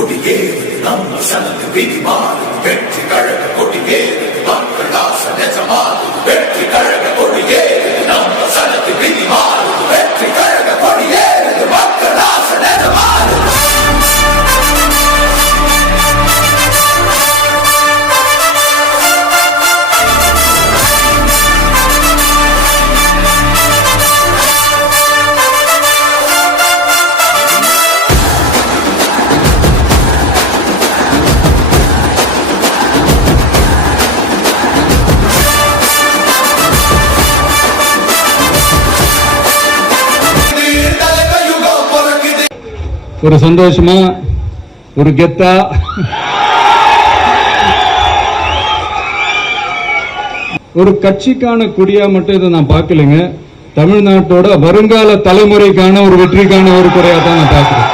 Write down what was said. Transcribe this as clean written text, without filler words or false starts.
கொடியேறு நம்ம சனது விதிமாறு வெற்றி கழக கொடியேறு மக்கள் ஆசை நிஜமாறு வெற்றி கழக கொடியேறு நம்ம சனது விதிமாறு வெற்றி கழக கொடியேறு மக்கள் ஆசை நிஜமாறு. ஒரு சந்தோஷமா ஒரு கெத்தா ஒரு கட்சிக்கான கொடியா மட்டும் இதை நான் பார்க்கலைங்க. தமிழ்நாட்டோட வருங்கால தலைமுறைக்கான ஒரு வெற்றிக்கான ஒரு குறையா தான் நான் பார்க்கிறேன்.